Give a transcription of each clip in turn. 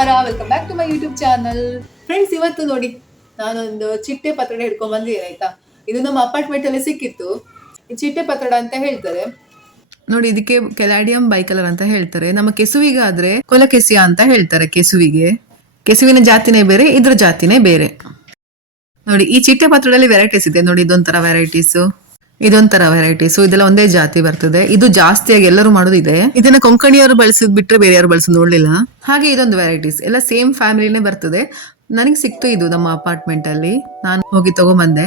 ನಮಸ್ಕಾರ welcome back to my YouTube channel friends ಇವತ್ತು ನೋಡಿ, ನಾನೊಂದು ಚಿಟ್ಟೆ ಪತ್ರಡೆ ಹಿಡ್ಕೊಂಡ್ ಬಂದಿದ್ದೀನಿ, ಆಯ್ತಾ? ಇದು ನಮ್ಮ ಅಪಾರ್ಟ್ಮೆಂಟ್ ಅಲ್ಲಿ ಸಿಕ್ಕಿತ್ತು. ಈ ಚಿಟ್ಟೆ ಪತ್ರಡ ಅಂತ ಹೇಳ್ತಾರೆ. ನೋಡಿ, ಇದಕ್ಕೆ ಕೆಲಾಡಿಯಂ ಬೈಕಲರ್ ಅಂತ ಹೇಳ್ತಾರೆ. ನಮ್ಮ ಕೆಸುವಿಗಾದ್ರೆ ಕೊಲಕೆಸಿಯಾ ಅಂತ ಹೇಳ್ತಾರೆ ಕೆಸುವಿಗೆ. ಕೆಸುವಿನ ಜಾತಿನೇ ಬೇರೆ, ಇದ್ರ ಜಾತಿನೇ ಬೇರೆ. ನೋಡಿ, ಈ ಚಿಟ್ಟೆ ಪತ್ರದಲ್ಲಿ ವೆರೈಟೀಸ್ ಇದೆ. ನೋಡಿ, ಇದೊಂಥರ ವೆರೈಟೀಸ್ ಇದೊಂಥರ ವೆರೈಟೀಸ್ ಇದೆಲ್ಲ ಒಂದೇ ಜಾತಿ ಬರ್ತದೆ. ಇದು ಜಾಸ್ತಿಯಾಗಿ ಎಲ್ಲರೂ ಮಾಡೋದು ಇದೆ. ಇದನ್ನ ಕೊಂಕಣಿಯವರು ಬಳಸಿದ್ ಬಿಟ್ಟರೆ ಬೇರೆ ಯಾರು ಬಳಸೋದು ನೋಡ್ಲಿಲ್ಲ. ಹಾಗೆ ಇದೊಂದು ವೆರೈಟೀಸ್ ಎಲ್ಲ ಸೇಮ್ ಫ್ಯಾಮಿಲಿನೇ ಬರ್ತದೆ. ನನಗೆ ಸಿಕ್ತು ಇದು ನಮ್ಮ ಅಪಾರ್ಟ್ಮೆಂಟ್ ಅಲ್ಲಿ. ನಾನು ಹೋಗಿ ತಗೊಂಬಂದೆ.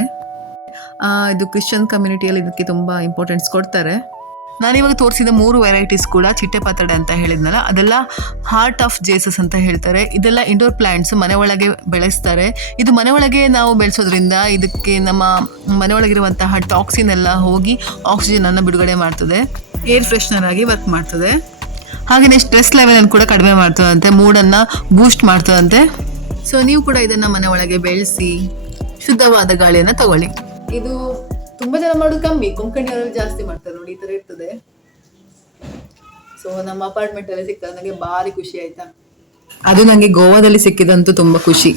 ಇದು ಕ್ರಿಶ್ಚಿಯನ್ ಕಮ್ಯುನಿಟಿಯಲ್ಲಿ ಇದಕ್ಕೆ ತುಂಬಾ ಇಂಪಾರ್ಟೆನ್ಸ್ ಕೊಡ್ತಾರೆ. ನಾನಿವಾಗ ತೋರಿಸಿದ ಮೂರು ವೆರೈಟೀಸ್ ಕೂಡ ಚಿಟ್ಟೆ ಪಾತ್ರೆ ಅಂತ ಹೇಳಿದ್ನಲ್ಲ, ಅದೆಲ್ಲ ಹಾರ್ಟ್ ಆಫ್ ಜೇಸಸ್ ಅಂತ ಹೇಳ್ತಾರೆ. ಇದೆಲ್ಲ ಇಂಡೋರ್ ಪ್ಲಾಂಟ್ಸ್ ಮನೆ ಒಳಗೆ ಬೆಳೆಸ್ತಾರೆ. ಇದು ಮನೆ ಒಳಗೆ ನಾವು ಬೆಳೆಸೋದ್ರಿಂದ ಇದಕ್ಕೆ ನಮ್ಮ ಮನೆ ಒಳಗಿರುವಂತಹ ಟಾಕ್ಸಿನ್ ಎಲ್ಲ ಹೋಗಿ ಆಕ್ಸಿಜನ್ ಅನ್ನು ಬಿಡುಗಡೆ ಮಾಡ್ತದೆ. ಏರ್ ಫ್ರೆಶ್ನರ್ ಆಗಿ ವರ್ಕ್ ಮಾಡ್ತದೆ. ಹಾಗೆಯೇ ಸ್ಟ್ರೆಸ್ ಲೆವೆಲನ್ನು ಕೂಡ ಕಡಿಮೆ ಮಾಡ್ತದಂತೆ ಮೂಡನ್ನು ಬೂಸ್ಟ್ ಮಾಡ್ತದಂತೆ. ಸೊ ನೀವು ಕೂಡ ಇದನ್ನ ಮನೆ ಒಳಗೆ ಬೆಳೆಸಿ, ಶುದ್ಧವಾದ ಗಾಳಿಯನ್ನ ತಗೊಳ್ಳಿ. ಇದು ತುಂಬಾ ಜನ ಮಾಡೋದು ಕಮ್ಮಿ. ಕೊಂಕಣಿಯವರಲ್ಲಿ ಜಾಸ್ತಿ ಮಾಡ್ತಾರೆ ನೋಡಿ ಈ ತರ ಇರ್ತದೆ. ಸೊ ನಮ್ಮ ಅಪಾರ್ಟ್ಮೆಂಟ್ ಅಲ್ಲಿ ಸಿಕ್ಕ ನನಗೆ ಭಾರಿ ಖುಷಿ ಆಯ್ತಾ? ಅದು ನಂಗೆ ಗೋವಾದಲ್ಲಿ ಸಿಕ್ಕಿದಂತೂ ತುಂಬಾ ಖುಷಿ.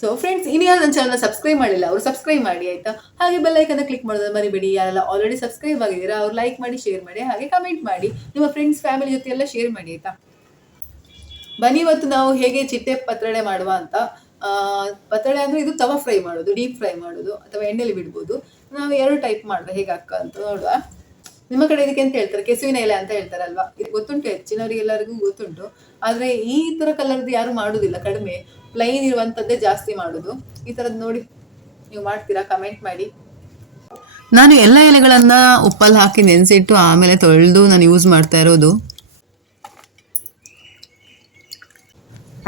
ಸೊ ಫ್ರೆಂಡ್ಸ್ ಇನ್ನು ಯಾರು ನನ್ನ ಚಾನಲ್ ಸಬ್ಸ್ಕ್ರೈಬ್ ಮಾಡಿಲ್ಲ ಅವರು ಸಬ್ಸ್ಕ್ರೈಬ್ ಮಾಡಿ ಆಯ್ತಾ? ಹಾಗೆ ಬೆಲ್ ಐಕನ್ ಕ್ಲಿಕ್ ಮಾಡೋದು ಮರಿಬೇಡಿ. ಯಾರೆಲ್ಲ ಆಲ್ರೆಡಿ ಸಬ್ಸ್ಕ್ರೈಬ್ ಆಗಿದ್ದೀರಾ ಅವ್ರು ಲೈಕ್ ಮಾಡಿ ಶೇರ್ ಮಾಡಿ ಹಾಗೆ ಕಮೆಂಟ್ ಮಾಡಿ. ನಿಮ್ಮ ಫ್ರೆಂಡ್ಸ್ ಫ್ಯಾಮಿಲಿ ಜೊತೆ ಎಲ್ಲ ಶೇರ್ ಮಾಡಿ ಆಯ್ತಾ? ಬನ್ನಿ ಇವತ್ತು ನಾವು ಹೇಗೆ ಚಿಟ್ಟೆ ಪತ್ರಣೆ ಮಾಡುವ ಅಂತ. ಆ, ಅಂದರೆ ಇದು ತವ ಫ್ರೈ ಮಾಡೋದು ಡೀಪ್ ಫ್ರೈ ಮಾಡೋದು ಅಥವಾ ಎಣ್ಣೆಲಿ ಬಿಡ್ಬೋದು. ನಾವು ಎರಡು ಟೈಪ್ ಮಾಡುವ ಹೇಗೆ ಅಕ್ಕ ಅಂತ ನೋಡುವ. ನಿಮ್ಮ ಕಡೆ ಇದಕ್ಕೆ ಅಂತ ಹೇಳ್ತಾರೆ? ಕೆಸುವಿನ ಎಲೆ ಅಂತ ಹೇಳ್ತಾರಲ್ವಾ? ಇದು ಗೊತ್ತುಂಟು ಹೆಚ್ಚಿನವರಿಗೆಲ್ಲರಿಗೂ ಗೊತ್ತುಂಟು. ಆದರೆ ಈ ತರ ಕಲರ್ದು ಯಾರು ಮಾಡೋದಿಲ್ಲ ಕಡಿಮೆ. ಪ್ಲೈನ್ ಇರುವಂತದ್ದೇ ಜಾಸ್ತಿ ಮಾಡೋದು. ಈ ಥರದ್ದು ನೋಡಿ ನೀವು ಮಾಡ್ತೀರಾ? ಕಮೆಂಟ್ ಮಾಡಿ. ನಾನು ಎಲ್ಲ ಎಲೆಗಳನ್ನು ಉಪ್ಪಲ್ಲಿ ಹಾಕಿ ನೆನೆಸಿಟ್ಟು ಆಮೇಲೆ ತೊಳೆದು ನಾನು ಯೂಸ್ ಮಾಡ್ತಾ ಇರೋದು.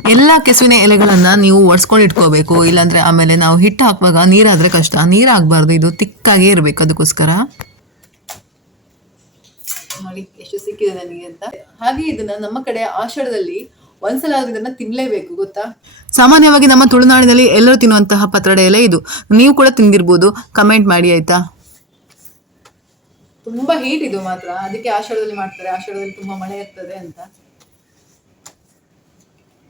ಎಲ್ಲ ಕೆಸುವಿನ ಎಲೆಗಳನ್ನ ನೀವು ಒಡ್ಸ್ಕೊಂಡು ಇಟ್ಕೋಬೇಕು ಇಲ್ಲಾಂದ್ರೆ ಆಮೇಲೆ ನಾವು ಹಿಟ್ಟು ಹಾಕುವಾಗ ನೀರಾದ್ರೆ ಕಷ್ಟ. ನೀರು ಆಗಬಾರ್ದು ಇದು ತಿಕ್ಕಾಗೇ ಇರಬೇಕು ಅದಕ್ಕೋಸ್ಕರ. ನೋಡಿ ಎಷ್ಟು ಸಿಕ್ಕಿದೆ ನನಗೆ ಅಂತ. ಹಾಗೆ ಇದನ್ನ ನಮ್ಮ ಕಡೆ ಆಷಾಢದಲ್ಲಿ ಒಂದ್ಸಲ ಆದ್ರೂ ಇದನ್ನ ತಿನ್ಲೇಬೇಕು ಗೊತ್ತಾ? ಸಾಮಾನ್ಯವಾಗಿ ನಮ್ಮ ತುಳುನಾಡಿನಲ್ಲಿ ಎಲ್ಲರೂ ತಿನ್ನುವಂತಹ ಪತ್ರೊಡೆ ಎಲೆ ಇದು. ನೀವು ಕೂಡ ತಿಂದಿರ್ಬೋದು. ಕಮೆಂಟ್ ಮಾಡಿ ಆಯ್ತಾ? ತುಂಬಾ ಹೀಟ್ ಇದು ಮಾತ್ರ. ಅದಕ್ಕೆ ಆಷಾಢದಲ್ಲಿ ಮಾಡ್ತಾರೆ. ಆಷಾಢದಲ್ಲಿ ತುಂಬಾ ಮಳೆ ಇರ್ತದೆ ಅಂತ.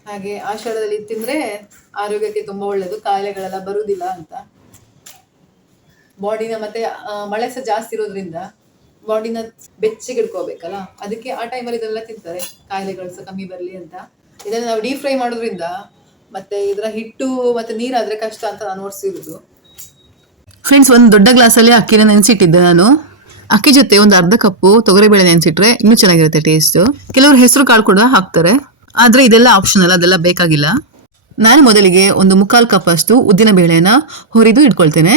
ಹಾಗೆ ಆಷಾಢದಲ್ಲಿ ತಿಂದ್ರೆ ಆರೋಗ್ಯಕ್ಕೆ ತುಂಬಾ ಒಳ್ಳೇದು, ಕಾಯಿಲೆಗಳೆಲ್ಲ ಬರುವುದಿಲ್ಲ ಅಂತ. ಬಾಡಿನ ಮತ್ತೆ ಮಳೆ ಸಹ ಜಾಸ್ತಿ ಇರೋದ್ರಿಂದ ಬಾಡಿನ ಬೆಚ್ಚಗೆ ಇಟ್ಕೋಬೇಕಲ್ಲ ಅದಕ್ಕೆ ಆ ಟೈಮಲ್ಲಿ ಇದೆಲ್ಲ ತಿಂತಾರೆ. ಕಾಯಿಲೆಗಳು ಸಹ ಕಮ್ಮಿ ಬರಲಿ ಅಂತ. ಇದನ್ನ ನಾವು ಡೀಪ್ ಫ್ರೈ ಮಾಡೋದ್ರಿಂದ ಮತ್ತೆ ಇದರ ಹಿಟ್ಟು ಮತ್ತೆ ನೀರಾದ್ರೆ ಕಷ್ಟ ಅಂತ ನಾನು ಓಡಿಸಿರೋದು. ಫ್ರೆಂಡ್ಸ್ ಒಂದು ದೊಡ್ಡ ಗ್ಲಾಸಲ್ಲಿ ಅಕ್ಕಿನ ನೆನೆಸಿಟ್ಟಿದ್ದೆ ನಾನು. ಅಕ್ಕಿ ಜೊತೆ ಒಂದು ಅರ್ಧ ಕಪ್ಪು ತೊಗರಿಬೇಳೆ ನೆನೆಸಿಟ್ರೆ ಇನ್ನೂ ಚೆನ್ನಾಗಿರುತ್ತೆ ಟೇಸ್ಟ್ ಕೆಲವರು ಹೆಸರು ಕಾಳು ಕೂಡ ಹಾಕ್ತಾರೆ. ಆದ್ರೆ ಇದೆಲ್ಲ ಆಪ್ಷನಲ್ ಅದೆಲ್ಲ ಬೇಕಾಗಿಲ್ಲ. ನಾನು ಮೊದಲಿಗೆ ಒಂದು ಮುಕ್ಕಾಲು ಕಪ್ ಅಷ್ಟು ಉದ್ದಿನ ಬೇಳೆನ ಹುರಿದು ಇಟ್ಕೊಳ್ತೇನೆ.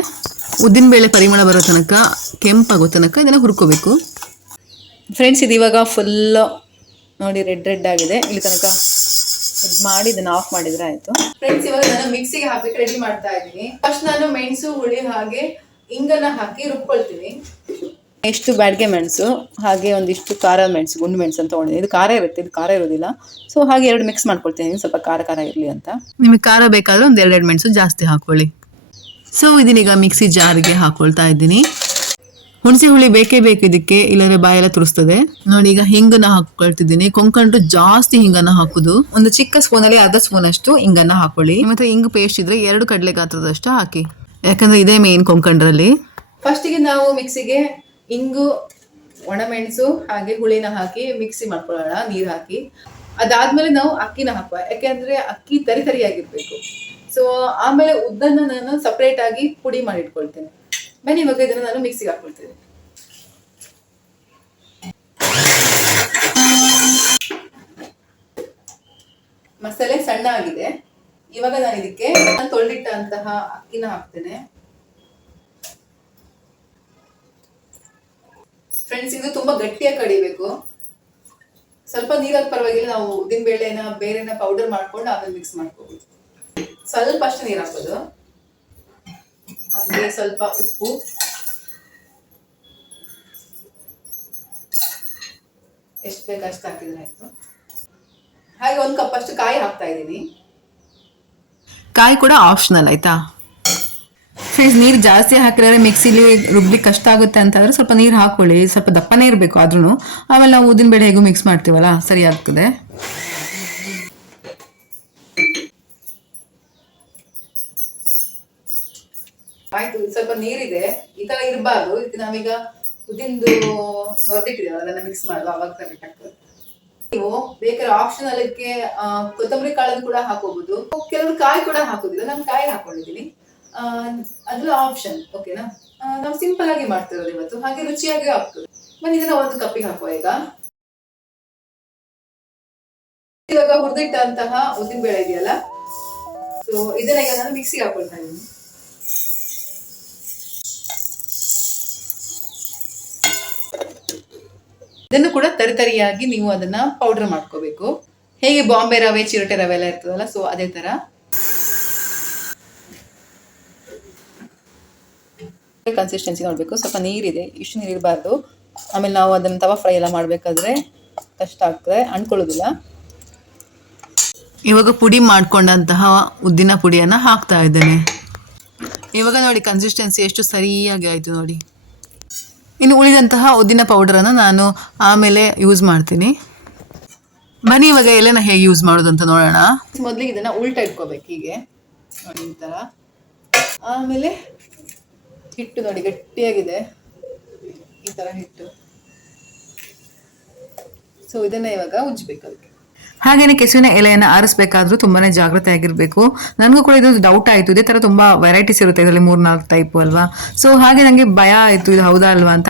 ಉದ್ದಿನ ಬೇಳೆ ಪರಿಮಳ ಬರೋ ತನಕ ಕೆಂಪಾಗೋ ತನಕ ಇದನ್ನ ಹುರ್ಕೋಬೇಕು. ಫ್ರೆಂಡ್ಸ್ ಇದು ಇವಾಗ ಫುಲ್ ನೋಡಿ ರೆಡ್ ರೆಡ್ ಆಗಿದೆ. ಇಲ್ಲಿ ತನಕ ಇದು ಮಾಡಿ ಇದನ್ನ ಆಫ್ ಮಾಡಿದ್ರೆ ಆಯ್ತು. ಫ್ರೆಂಡ್ಸ್ ಇವಾಗ ನಾನು ಮಿಕ್ಸಿಗೆ ಹಾಕಿ ರೆಡಿ ಮಾಡ್ತಾ ಇದ್ದೀನಿ. ಫಸ್ಟ್ ನಾನು ಮೆಣಸು ಹುಳಿ ಹಾಗೆ ಇಂಗನ್ನ ಹಾಕಿ ರುಬ್ಕೊಳ್ತೀನಿ. ಎಷ್ಟು ಬ್ಯಾಡ್ಗೆ ಮೆಣಸು ಹಾಗೆ ಒಂದಿಷ್ಟು ಖಾರ ಮೆಣಸು ಗುಂಡು ಮೆಣಸು ಅಂತ ತೊಗೊಂಡಿದ್ದೀನಿ. ಇದು ಖಾರ ಇರುತ್ತೆ ಇದು ಖಾರ ಇರೋದಿಲ್ಲ. ಸೊ ಹಾಗೆ ಎರಡು ಮಿಕ್ಸ್ ಮಾಡ್ಕೊಳ್ತೀನಿ. ಸ್ವಲ್ಪ ಖಾರ ಖಾರ ಇರಲಿ ಅಂತ. ನಿಮಗೆ ಖಾರ ಬೇಕಾದ್ರೆ ಒಂದು ಎರಡೆರಡು ಮೆಣಸು ಜಾಸ್ತಿ ಹಾಕೊಳ್ಳಿ ಸೊ ಇದನ್ನೀಗ ಮಿಕ್ಸಿ ಜಾರಿಗೆ ಹಾಕೊಳ್ತಾ ಇದ್ದೀನಿ. ಹುಣಸೆ ಹುಳಿ ಬೇಕೇ ಬೇಕು ಇದಕ್ಕೆ ಇಲ್ಲದ್ರೆ ಬಾಯೆಲ್ಲ ತುರಿಸ್ತದೆ. ನೋಡಿ ಈಗ ಹಿಂಗನ್ನ ಹಾಕೊಳ್ತಿದ್ದೀನಿ. ಕೊಂಕಂಡು ಜಾಸ್ತಿ ಹಿಂಗನ್ನ ಹಾಕುದು. ಒಂದು ಚಿಕ್ಕ ಸ್ಪೂನ್ ಅಲ್ಲಿ ಅರ್ಧ ಸ್ಪೂನ್ ಅಷ್ಟು ಹಿಂಗನ್ನ ಹಾಕೊಳ್ಳಿ. ಮತ್ತೆ ಹಿಂಗ್ ಪೇಸ್ಟ್ ಇದ್ರೆ ಎರಡು ಕಡಲೆ ಗಾತ್ರದಷ್ಟು ಹಾಕಿ. ಯಾಕಂದ್ರೆ ಇದೇ ಮೇನ್ ಕೊಂಕಂಡ್ರಲ್ಲಿ. ಫಸ್ಟಿಗೆ ನಾವು ಮಿಕ್ಸಿಗೆ ಇಂಗು ಒಣಮೆಣಸು ಹಾಗೆ ಹುಳಿನ ಹಾಕಿ ಮಿಕ್ಸಿ ಮಾಡ್ಕೊಳ್ಳೋಣ, ನೀರು ಹಾಕಿ. ಅದಾದ್ಮೇಲೆ ನಾವು ಅಕ್ಕಿನ ಹಾಕುವ. ಯಾಕೆಂದ್ರೆ ಅಕ್ಕಿ ತರಿ ತರಿಯಾಗಿರ್ಬೇಕು. ಸೊ ಆಮೇಲೆ ಉದ್ದನ್ನ ನಾನು ಸಪ್ರೇಟ್ ಆಗಿ ಪುಡಿ ಮಾಡಿ ಇಟ್ಕೊಳ್ತೇನೆ. ಬನ್ನಿ, ಇವಾಗ ಇದನ್ನ ನಾನು ಮಿಕ್ಸಿಗೆ ಹಾಕೊಳ್ತೇನೆ ಮಸಾಲೆ ಸಣ್ಣ ಆಗಿದೆ ಇವಾಗ ನಾನು ಇದಕ್ಕೆ ತೊಳೆದಿಟ್ಟಂತಹ ಅಕ್ಕಿನ ಹಾಕ್ತೇನೆ. ಫ್ರೆಂಡ್ಸ್ ಇದು ತುಂಬಾ ಗಟ್ಟಿಯಾಗಿ ಕಡಿಬೇಕು. ಸ್ವಲ್ಪ ನೀರಲ್ಲಿ ಪರವಾಗಿಲ್ಲ, ನಾವು ಉದ್ದಿನ ಬೇಳೆನ, ಬೇರೆನ ಪೌಡರ್ ಮಾಡ್ಕೊಂಡು ಅದನ್ನ ಮಿಕ್ಸ್ ಮಾಡ್ಕೋಬೋದು. ಸ್ವಲ್ಪ ಅಷ್ಟು ನೀರು ಹಾಕೋದು ಹಾಗೆ ಸ್ವಲ್ಪ ಉಪ್ಪು. ಎಷ್ಟು ಬೇಕು ಹಾಕಿದ್ರೆ ಆಯ್ತು. ಹಾಗೆ ಒಂದು ಕಪ್ ಅಷ್ಟು ಕಾಯಿ ಹಾಕ್ತಾ ಇದ್ದೀನಿ. ಕಾಯಿ ಕೂಡ ಆಪ್ಷನಲ್ ಆಯ್ತಾ? ಫೇಸ್ ನೀರು ಜಾಸ್ತಿ ಹಾಕಿದ್ರೆ ಮಿಕ್ಸಿಲಿ ರುಬ್ಲಿಕ್ಕೆ ಕಷ್ಟ ಆಗುತ್ತೆ ಅಂತಂದ್ರೆ ಸ್ವಲ್ಪ ನೀರು ಹಾಕೊಳ್ಳಿ. ಸ್ವಲ್ಪ ದಪ್ಪನೇ ಇರಬೇಕು ಆದ್ರೂ ಆಮೇಲೆ ನಾವು ಊದಿನ ಬೇಳೆ ಹೇಗೂ ಮಿಕ್ಸ್ ಮಾಡ್ತೀವಲ್ಲ, ಸರಿ ಆಗ್ತದೆ. ಆಯ್ತು ಸ್ವಲ್ಪ ನೀರಿದೆ. ಈ ತರ ಇರಬಾರ್ದು. ಇದಕ್ಕೆ ನಾವೀಗ ಉದ್ದಿಂದು ಹೊರದಿಟ್ಟಿದೆ ಅದನ್ನ ಮಿಕ್ಸ್ ಮಾಡೋದು, ಅವಾಗ ಕರೆಕ್ಟ್ ನೀವು ಬೇಕಾದ್ರೆ ಆಪ್ಷನ್ ಅದಕ್ಕೆ ಕೊತ್ತಂಬರಿ ಕಾಳನ್ನು ಕೂಡ ಹಾಕೋಬಹುದು ಕೆಲವರು ಕಾಯಿ ಕೂಡ ಹಾಕೋದಿಲ್ಲ, ನಾನು ಕಾಯಿ ಹಾಕೊಂಡಿದ್ದೀನಿ. ಅದು ಆಪ್ಷನ್ ಓಕೆನಾ ನಾವು ಸಿಂಪಲ್ ಆಗಿ ಮಾಡ್ತಿರೋದು ಇವತ್ತು. ಹಾಗೆ ರುಚಿಯಾಗಿ ಆಗ್ತದೆ. ಬನ್ನಿ, ಇದನ್ನ ಒಂದು ಕಪ್ಪಿಗೆ ಹಾಕುವ ಈಗ. ಇವಾಗ ಹುರಿದಿಟ್ಟಂತಹ ಉದ್ದಿನ ಬೇಳೆ ಇದೆಯಲ್ಲ? ಸೊ ಇದನ್ನ ಈಗ ನಾನು ಮಿಕ್ಸಿಗೆ ಹಾಕೊಳ್ತಾ ಇದ್ದೀನಿ. ಇದನ್ನು ಕೂಡ ತರಿತರಿಯಾಗಿ ನೀವು ಅದನ್ನ ಪೌಡರ್ ಮಾಡ್ಕೋಬೇಕು. ಹೇಗೆ ಬಾಂಬೆ ರವೆ, ಚಿರಟೆ ರವೆ ಎಲ್ಲ ಇರ್ತದಲ್ಲ ಸೊ ಅದೇ ತರ. ಕನ್ಸಿಸ್ಟೆನ್ಸಿ ನೋಡಬೇಕು. ಸ್ವಲ್ಪ ನೀರಿದೆ ಇಷ್ಟು ನೀರು ಇರಬಾರ್ದು. ಆಮೇಲೆ ನಾವು ಅದನ್ನು ತವಾ ಫ್ರೈ ಎಲ್ಲ ಮಾಡಬೇಕಾದ್ರೆ ಕಷ್ಟ ಆಗ್ತದೆ ಅಂಟ್ಕೊಳ್ಳೋದಿಲ್ಲ. ಇವಾಗ ಪುಡಿ ಮಾಡ್ಕೊಂಡಂತಹ ಉದ್ದಿನ ಪುಡಿಯನ್ನು ಹಾಕ್ತಾ ಇದ್ದೇನೆ. ಇವಾಗ ನೋಡಿ ಕನ್ಸಿಸ್ಟೆನ್ಸಿ ಎಷ್ಟು ಸರಿಯಾಗಿ ಆಯಿತು ನೋಡಿ. ಇನ್ನು ಉಳಿದಂತಹ ಉದ್ದಿನ ಪೌಡರನ್ನು ನಾನು ಆಮೇಲೆ ಯೂಸ್ ಮಾಡ್ತೀನಿ. ಬನ್ನಿ ಇವಾಗ ಎಲೆನ ಹೇಗೆ ಯೂಸ್ ಮಾಡೋದು ಅಂತ ನೋಡೋಣ. ಮೊದಲಿಗೆ ಇದನ್ನ ಉಲ್ಟಾ ಇಟ್ಕೋಬೇಕು ಹೀಗೆ. ನೋಡಿ ಈ ಥರ ಆಮೇಲೆ ಹಿಟ್ಟು ನೋಡಿ, ಗಟ್ಟಿಯಾಗಿದೆ. ಈ ಥರ ಹಿಟ್ಟು. ಸೊ ಇದನ್ನ ಇವಾಗ ಉಜ್ಜಬೇಕು ಅದಕ್ಕೆ. ಹಾಗೇನೆ ಕೆಸುವಿನ ಎಲೆಯನ್ನು ಆರಿಸಬೇಕಾದ್ರೂ ತುಂಬಾನೇ ಜಾಗ್ರತೆ ಆಗಿರಬೇಕು. ನನಗೂ ಕೂಡ ಇದು ಡೌಟ್ ಆಯಿತು. ಇದೇ ಥರ ತುಂಬ ವೆರೈಟೀಸ್ ಇರುತ್ತೆ ಇದರಲ್ಲಿ ಮೂರ್ನಾಲ್ಕು ನಾಲ್ಕು ಟೈಪ್ ಅಲ್ವಾ? ಸೊ ಹಾಗೆ ನನಗೆ ಭಯ ಆಯಿತು. ಇದು ಹೌದಾ ಅಲ್ವಾ ಅಂತ.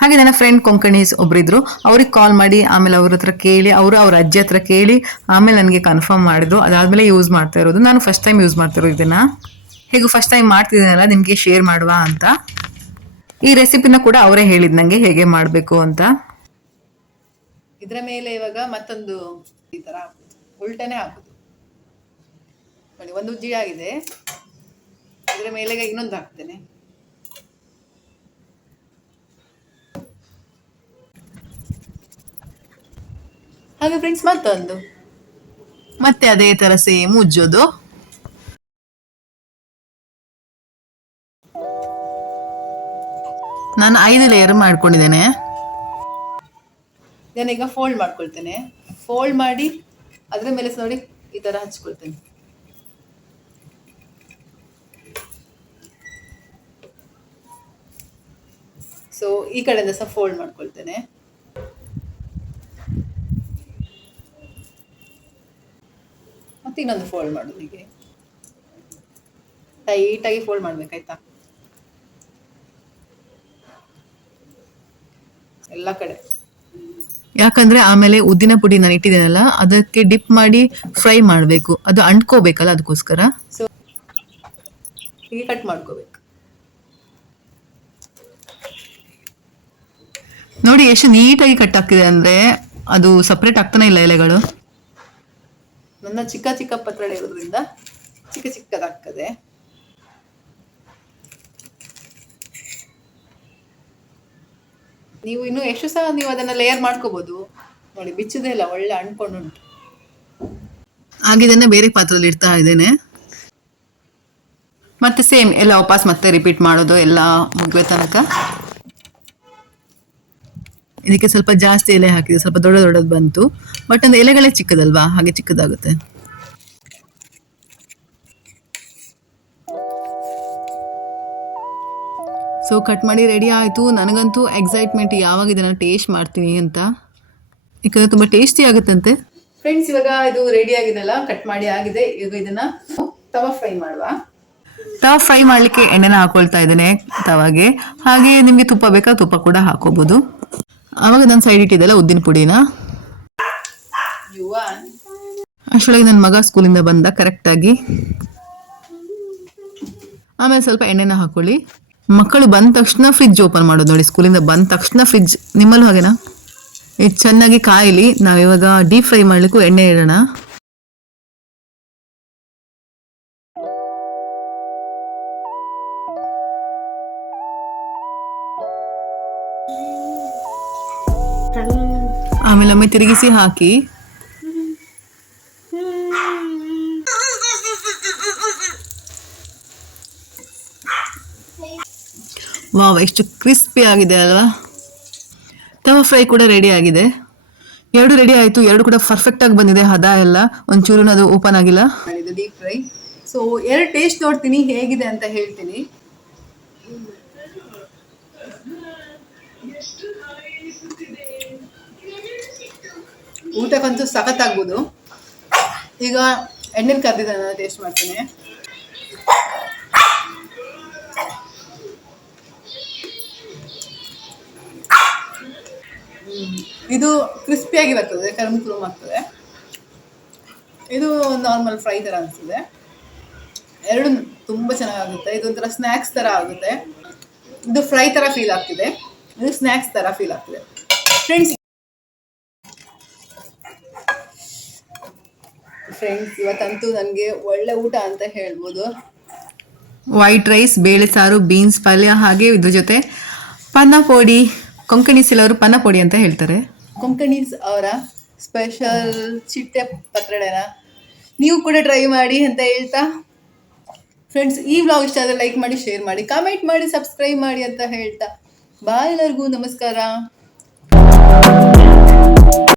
ಹಾಗೆ ನನ್ನ ಫ್ರೆಂಡ್ ಕೊಂಕಣೀಸ್ ಒಬ್ಬರಿದ್ರು ಅವ್ರಿಗೆ ಕಾಲ್ ಮಾಡಿ, ಆಮೇಲೆ ಅವ್ರ ಹತ್ರ ಕೇಳಿ, ಅವರು ಅವ್ರ ಅಜ್ಜಿ ಹತ್ರ ಕೇಳಿ, ಆಮೇಲೆ ನನಗೆ ಕನ್ಫರ್ಮ್ ಮಾಡಿದ್ರು. ಅದಾದಮೇಲೆ ಯೂಸ್ ಮಾಡ್ತಾ ಇರೋದು. ನಾನು ಫಸ್ಟ್ ಟೈಮ್ ಯೂಸ್ ಮಾಡ್ತಿರೋದು ಇದನ್ನು. ಹೇಗೂ ಫಸ್ಟ್ ಟೈಮ್ ಮಾಡ್ತಿದ್ದೀನಲ್ಲ, ನಿಮಗೆ ಶೇರ್ ಮಾಡುವ ಅಂತ. ಈ ರೆಸಿಪಿನ ಕೂಡ ಅವರೇ ಹೇಳಿದ್ ನಂಗೆ ಹೇಗೆ ಮಾಡಬೇಕು ಅಂತ. ಇದರ ಮೇಲೆ ಇವಾಗ ಮತ್ತೊಂದು ಈ ಹಾಕುದು ಉಲ್ಟನೆ ಹಾಕುದು. ನೋಡಿ, ಒಂದು ಉಜ್ಜಿ ಆಗಿದೆ. ಇದರ ಮೇಲೆ ಇನ್ನೊಂದು ಹಾಕ್ತೇನೆ. ಹಾಗೆ ಫ್ರೆಂಡ್ಸ್ ಮತ್ತೊಂದು. ಮತ್ತೆ ಅದೇ ತರ ಸೇಮ್ ಉಜ್ಜೋದು. ನಾನು ಐದು ಲೇಯರ್ ಮಾಡ್ಕೊಂಡಿದ್ದೇನೆ. ನಾನೀಗ ಫೋಲ್ಡ್ ಮಾಡ್ಕೊಳ್ತೇನೆ. ಫೋಲ್ಡ್ ಮಾಡಿ ಅದರ ಮೇಲೆ ನೋಡಿ ಈ ಥರ ಹಚ್ಕೊಳ್ತೇನೆ. ಸೊ ಈ ಕಡೆಯಿಂದ ಸಹ ಫೋಲ್ಡ್ ಮಾಡ್ಕೊಳ್ತೇನೆ. ಮತ್ತೆ ಇನ್ನೊಂದು ಫೋಲ್ಡ್ ಮಾಡೋದು ಹೀಗೆ. ಟೈಟಾಗಿ ಫೋಲ್ಡ್ ಮಾಡ್ಬೇಕಾಯ್ತಾ? ಎಲ್ಲ ಕಡೆ. ಯಾಕಂದ್ರೆ ಆಮೇಲೆ ಉದ್ದಿನ ಪುಡಿ ನಾನು ಇಟ್ಟಿದ್ದೇನಲ್ಲ ಅದಕ್ಕೆ ಡಿಪ್ ಮಾಡಿ ಫ್ರೈ ಮಾಡಬೇಕು. ಅದು ಅಂಟ್ಕೋಬೇಕಲ್ಲ ಅದಕ್ಕೋಸ್ಕರ? ಸೊ ಹೀಗೆ ಕಟ್ ಮಾಡ್ಕೋಬೇಕು. ನೋಡಿ ಎಷ್ಟು ನೀಟಾಗಿ ಕಟ್ ಆಗ್ತಿದೆ ಅಂದ್ರೆ ಅದು ಸಪ್ರೇಟ್ ಆಗ್ತಾನೆ ಇಲ್ಲ ಎಲೆಗಳು? ನನ್ನ ಚಿಕ್ಕ ಚಿಕ್ಕ ಪತ್ರಳೆ ಇರೋದ್ರಿಂದ ಚಿಕ್ಕ ಚಿಕ್ಕದಾಗ್ತದೆ. ನೀವು ಇನ್ನು ಎಷ್ಟು ಸಹ ನೀವು ಅದನ್ನ ಲೇಯರ್ ಮಾಡ್ಕೋಬಹುದು ನೋಡಿ, ಬಿಚ್ಚದೇ ಇಲ್ಲ, ಒಳ್ಳೆ ಅಂಟ್ಕೊಂಡುಂಟು. ಹಾಗೆ ಇದನ್ನ ಬೇರೆ ಪಾತ್ರದಲ್ಲಿ ಇಡ್ತಾ ಇದ್ದೇನೆ. ಮತ್ತೆ ಸೇಮ್ ಎಲ್ಲ ವಾಪಸ್ ಮತ್ತೆ ರಿಪೀಟ್ ಮಾಡೋದು, ಎಲ್ಲ ಮುಗಿಯೋ ತನಕ. ಇದಕ್ಕೆ ಸ್ವಲ್ಪ ಜಾಸ್ತಿ ಎಲೆ ಹಾಕಿದೆ, ಸ್ವಲ್ಪ ದೊಡ್ಡ ದೊಡ್ಡದು ಬಂತು. ಬಟ್ ಒಂದು ಎಲೆಗಳೇ ಚಿಕ್ಕದಲ್ವಾ? ಹಾಗೆ ಚಿಕ್ಕದಾಗುತ್ತೆ. ಸೊ ಕಟ್ ಮಾಡಿ ರೆಡಿ ಆಯಿತು. ನನಗಂತೂ ಎಕ್ಸೈಟ್ಮೆಂಟ್ ಯಾವಾಗ ಇದನ್ನು ಟೇಸ್ಟ್ ಮಾಡ್ತೀನಿ ಅಂತ. ಯಾಕಂದರೆ ತುಂಬ ಟೇಸ್ಟಿ ಆಗುತ್ತಂತೆ. ಫ್ರೆಂಡ್ಸ್ ಇವಾಗ ಇದು ರೆಡಿ ಆಗಿದೆಲ್ಲ ಕಟ್ ಮಾಡಿ ಆಗಿದೆ. ಈಗ ಇದನ್ನ ತವ ಫ್ರೈ ಮಾಡುವ. ತವ ಫ್ರೈ ಮಾಡಲಿಕ್ಕೆ ಎಣ್ಣೆನ ಹಾಕೊಳ್ತಾ ಇದ್ದೇನೆ ತವಾಗೆ. ಹಾಗೆ ನಿಮಗೆ ತುಪ್ಪ ಬೇಕಾ ತುಪ್ಪ ಕೂಡ ಹಾಕೋಬಹುದು ಆವಾಗ ನಾನು ಸೈಡ್ ಇಟ್ಟಿದ್ದೆಲ್ಲ ಉದ್ದಿನ ಪುಡಿನ. ಅಷ್ಟೊಳಗೆ ನನ್ನ ಮಗ ಸ್ಕೂಲಿಂದ ಬಂದ ಕರೆಕ್ಟಾಗಿ ಆಮೇಲೆ ಸ್ವಲ್ಪ ಎಣ್ಣೆನ ಹಾಕೊಳ್ಳಿ. ಮಕ್ಕಳು ಬಂದ ತಕ್ಷಣ ಫ್ರಿಜ್ ಓಪನ್ ಮಾಡೋದು. ನೋಡಿ ಸ್ಕೂಲಿಂದ ಬಂದ ತಕ್ಷಣ ಫ್ರಿಜ್ ನಿಮ್ಮಲ್ಲೂ ಹಾಗೇನಾ? ಇದು ಚೆನ್ನಾಗಿ ಕಾಯಲಿ. ನಾವಿವಾಗ ಡೀಪ್ ಫ್ರೈ ಮಾಡಲಿಕ್ಕೂ ಎಣ್ಣೆ ಇಡೋಣ. ಆಮೇಲೆ ಒಮ್ಮೆ ತಿರುಗಿಸಿ ಹಾಕಿ. ವಾವ್, ಎಷ್ಟು ಕ್ರಿಸ್ಪಿ ಆಗಿದೆ ಅಲ್ವಾ? ತವ ಫ್ರೈ ಕೂಡ ರೆಡಿ ಆಗಿದೆ. ಎರಡು ರೆಡಿ ಆಯಿತು, ಎರಡು ಕೂಡ ಪರ್ಫೆಕ್ಟಾಗಿ ಬಂದಿದೆ, ಹದ ಎಲ್ಲ. ಒಂಚೂರು ಅದು ಓಪನ್ ಆಗಿಲ್ಲ. ಡೀಪ್ ಫ್ರೈ ಸೊ ಎರಡು ಟೇಸ್ಟ್ ನೋಡ್ತೀನಿ, ಹೇಗಿದೆ ಅಂತ ಹೇಳ್ತೀನಿ. ಊಟಕ್ಕಂತೂ ಸಖತ್ತಾಗ್ಬೋದು. ಈಗ ಎಣ್ಣೆಲಿ ಕರೆದಿದ್ದಾನೆ ಟೇಸ್ಟ್ ಮಾಡ್ತೀನಿ. ಇದು ಕ್ರಿಸ್ಪಿಯಾಗಿ ಬರ್ತದೆ, ಕುರುಮ್ ಆಗ್ತದೆ. ಇದು ನಾರ್ಮಲ್ ಫ್ರೈ ಥರ ಅನಿಸ್ತದೆ ಎರಡು ತುಂಬ ಚೆನ್ನಾಗುತ್ತೆ ಇದೊಂಥರ ಸ್ನ್ಯಾಕ್ಸ್ ಥರ ಆಗುತ್ತೆ. ಇದು ಫ್ರೈ ಥರ ಫೀಲ್ ಆಗ್ತಿದೆ. ಇದು ಸ್ನ್ಯಾಕ್ಸ್ ಥರ ಫೀಲ್ ಆಗ್ತಿದೆ. ಫ್ರೆಂಡ್ಸ್ ಫ್ರೆಂಡ್ಸ್ ಇವತ್ತಂತೂ ನನಗೆ ಒಳ್ಳೆ ಊಟ ಅಂತ ಹೇಳ್ಬೋದು. ವೈಟ್ ರೈಸ್ ಬೇಳೆ ಸಾರು ಬೀನ್ಸ್ ಪಲ್ಯ ಹಾಗೆ ಇದ್ರ ಜೊತೆ ಪನ್ನ ಪೋಡಿ ಕೊಂಕಣಿ ಸಿಲವರು ಪನ್ನ ಪೊಡಿ ಅಂತ ಹೇಳ್ತಾರೆ. ಕೊಂಕಣೀಸ್ ಅವರ ಸ್ಪೆಷಲ್ ಚಿಟ್ಟೆ ಪತ್ರೊಡೆನ? ನೀವು ಕೂಡ ಟ್ರೈ ಮಾಡಿ ಅಂತ ಹೇಳ್ತಾ. ಫ್ರೆಂಡ್ಸ್ ಈ ವ್ಲಾಗ್ ಇಷ್ಟ ಆದರೆ ಲೈಕ್ ಮಾಡಿ ಶೇರ್ ಮಾಡಿ ಕಾಮೆಂಟ್ ಮಾಡಿ ಸಬ್ಸ್ಕ್ರೈಬ್ ಮಾಡಿ ಅಂತ ಹೇಳ್ತಾ. ಬಾಯ್ ಎಲ್ಲರಿಗೂ, ನಮಸ್ಕಾರ.